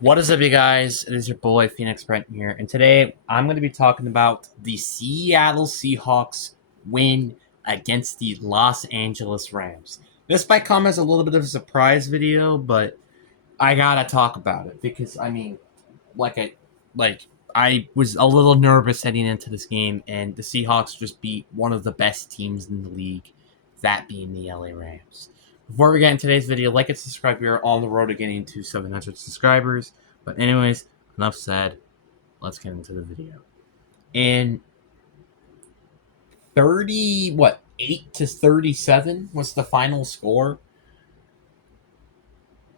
What is up, you guys? It is your boy Phoenix Brent here, and today I'm going to be talking about the Seattle Seahawks win against the Los Angeles Rams. This might come as a little bit of a surprise video, but I gotta talk about it because like I I was a little nervous heading into this game, and the Seahawks just beat one of the best teams in the league, that being the LA Rams. Before we get into today's video, like and subscribe. We are on the road to getting to 700 subscribers. But anyways, enough said. Let's get into the video. In 8 to 37 was the final score.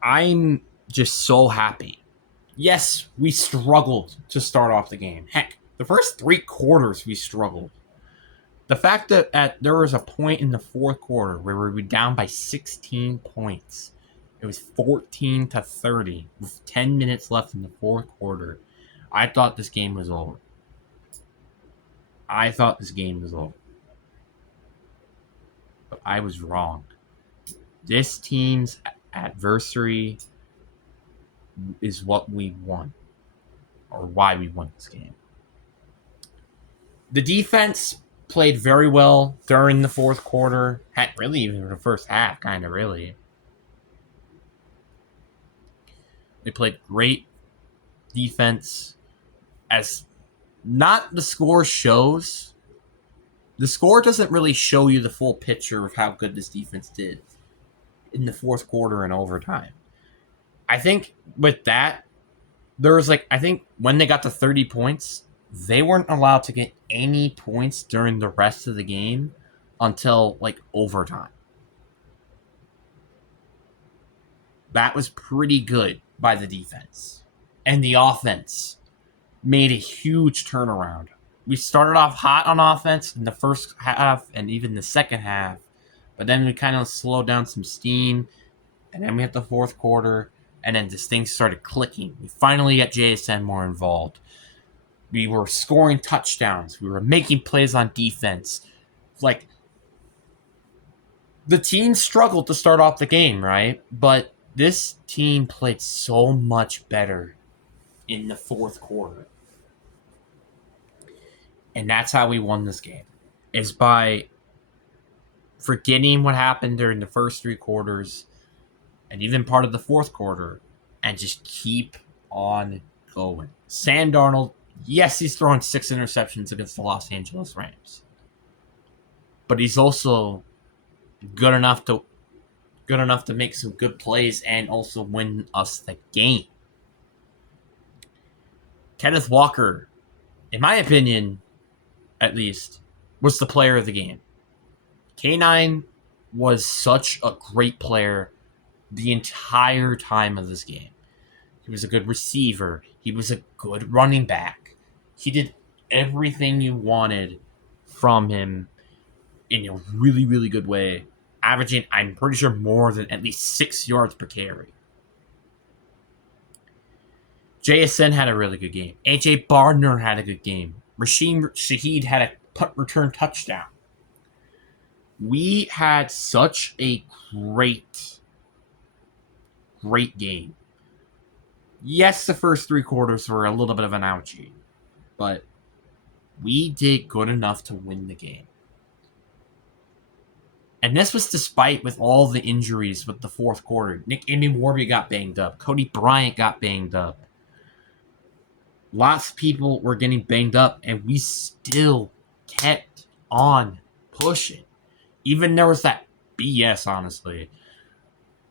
I'm just so happy. Yes, we struggled to start off the game. Heck, the first 3 quarters we struggled. The fact that there was a point in the fourth quarter where we were down by 16 points. It was 14-30 with 10 minutes left in the fourth quarter. I thought this game was over. But I was wrong. This team's adversary is what we won, or why we won this game. The defense played very well during the fourth quarter. Heck, really, even the first half, kind of really. They played great defense. As not the score shows, the score doesn't really show you the full picture of how good this defense did in the fourth quarter and overtime. I think with that, there was I think when they got to 30 points, they weren't allowed to get any points during the rest of the game until overtime. That was pretty good by the defense. And the offense made a huge turnaround. We started off hot on offense in the first half and even the second half, but then we kind of slowed down some steam, and then we hit the fourth quarter, and then this thing started clicking. We finally got JSN more involved. We were scoring touchdowns. We were making plays on defense. The team struggled to start off the game, right? But this team played so much better in the fourth quarter. And that's how we won this game, is by forgetting what happened during the first 3 quarters and even part of the fourth quarter and just keep on going. Sam Darnold, yes, he's throwing 6 interceptions against the Los Angeles Rams, but he's also good enough to make some good plays and also win us the game. Kenneth Walker, in my opinion, at least, was the player of the game. K9 was such a great player the entire time of this game. He was a good receiver. He was a good running back. He did everything you wanted from him in a really, really good way, averaging, I'm pretty sure, more than at least 6 yards per carry. JSN had a really good game. AJ Bardner had a good game. Rasheen Shaheed had a punt return touchdown. We had such a great game. Yes, the first 3 quarters were a little bit of an ouchie, but we did good enough to win the game. And this was despite with all the injuries with the fourth quarter. Nick Warby got banged up. Cody Bryant got banged up. Lots of people were getting banged up, and we still kept on pushing. Even there was that BS, honestly,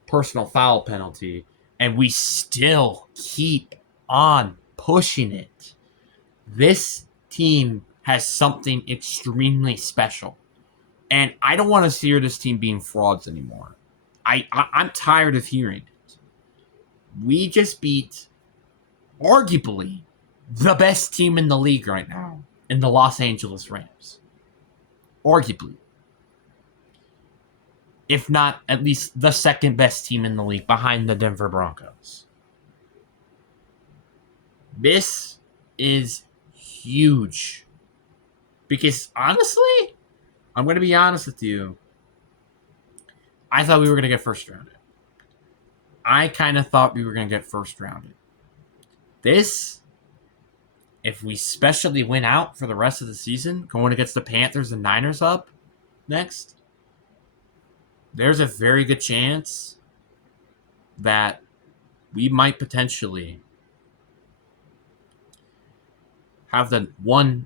personal foul penalty, and we still keep on pushing it. This team has something extremely special, and I don't want to hear this team being frauds anymore. I'm tired of hearing it. We just beat, arguably, the best team in the league right now in the Los Angeles Rams. Arguably. If not at least the second best team in the league behind the Denver Broncos. This is huge. Because honestly, I'm going to be honest with you, I thought we were going to get first rounded. I kind of thought we were going to get first rounded. This, if we especially win out for the rest of the season, going against the Panthers and Niners up next, there's a very good chance that we might potentially have the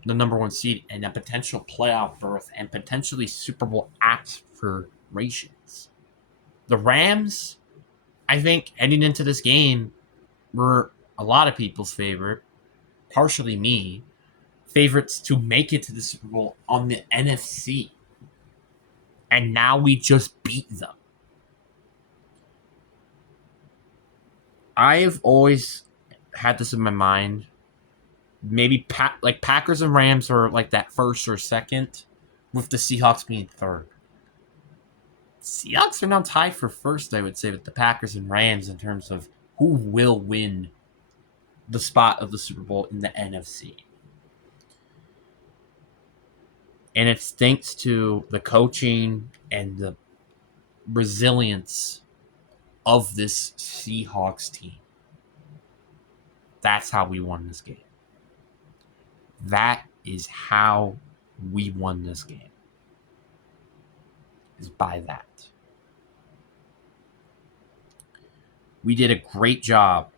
number one seed and a potential playoff berth and potentially Super Bowl aspirations. The Rams, I think, heading into this game, were a lot of people's favorite, partially me, favorites to make it to the Super Bowl on the NFC. And now we just beat them. I've always had this in my mind. Maybe Packers and Rams are like that first or second, with the Seahawks being third. Seahawks are now tied for first, I would say, with the Packers and Rams in terms of who will win the spot of the Super Bowl in the NFC. And it's thanks to the coaching and the resilience of this Seahawks team. That's how we won this game. That is how we won this game. Is by that. We did a great job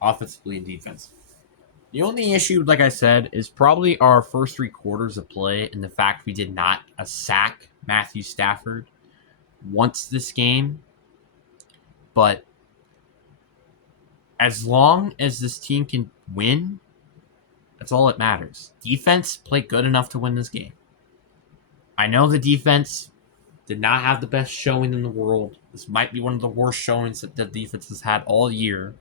offensively and defensively. The only issue, like I said, is probably our first 3 quarters of play and the fact we did not sack Matthew Stafford once this game. But as long as this team can win, that's all that matters. Defense played good enough to win this game. I know the defense did not have the best showing in the world. This might be one of the worst showings that the defense has had all year.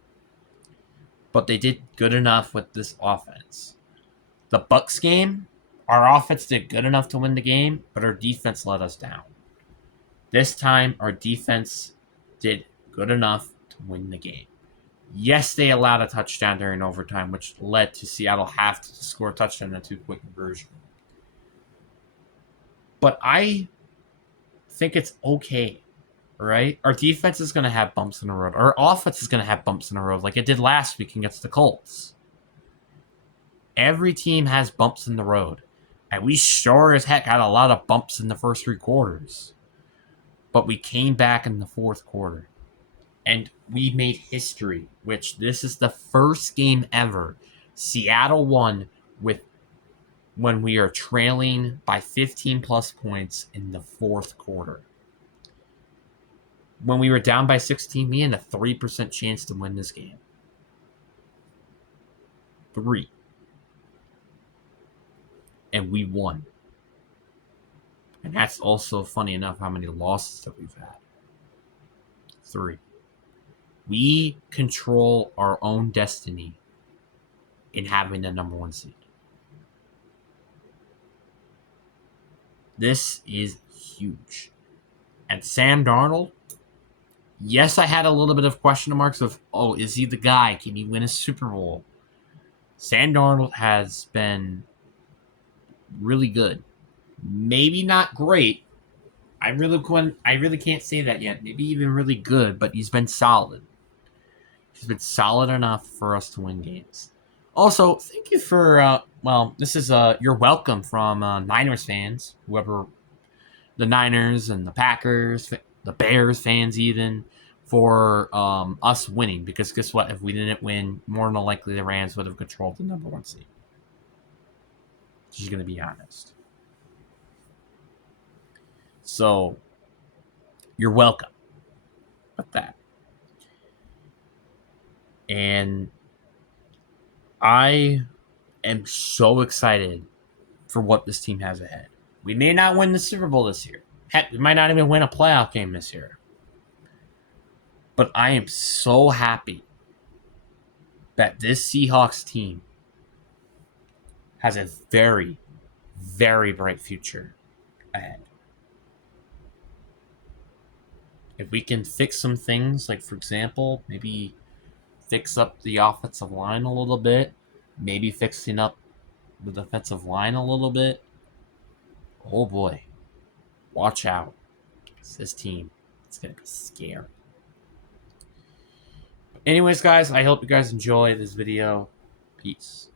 But they did good enough with this offense. The Bucs game, our offense did good enough to win the game, but our defense let us down. This time, our defense did good enough to win the game. Yes, they allowed a touchdown during overtime, which led to Seattle have to score a touchdown in a 2-point conversion. But I think it's okay, right? Our defense is going to have bumps in the road. Our offense is going to have bumps in the road like it did last week against the Colts. Every team has bumps in the road. And we sure as heck had a lot of bumps in the first 3 quarters. But we came back in the 4th quarter. And we made history, which this is the first game ever Seattle won when we are trailing by 15 plus points in the 4th quarter. When we were down by 16, we had a 3% chance to win this game. 3. And we won. And that's also funny enough how many losses that we've had. 3. We control our own destiny in having the number 1 seed. This is huge. And Sam Darnold, yes, I had a little bit of question marks of, is he the guy? Can he win a Super Bowl? Sam Darnold has been really good. Maybe not great. I really can't say that yet. Maybe even really good, but he's been solid. He's been solid enough for us to win games. Also, thank you for, this is you're welcome from Niners fans, whoever, the Niners and the Packers, the Bears fans even, for us winning. Because guess what? If we didn't win, more than likely the Rams would have controlled the number 1 seed. Just going to be honest. So, you're welcome with that. And I am so excited for what this team has ahead. We may not win the Super Bowl this year. Heck, we might not even win a playoff game this year. But I am so happy that this Seahawks team has a very, very bright future ahead. If we can fix some things, like, for example, maybe fix up the offensive line a little bit, maybe fixing up the defensive line a little bit, oh boy, watch out. It's this team, it's going to be scary. Anyways, guys, I hope you guys enjoy this video. Peace.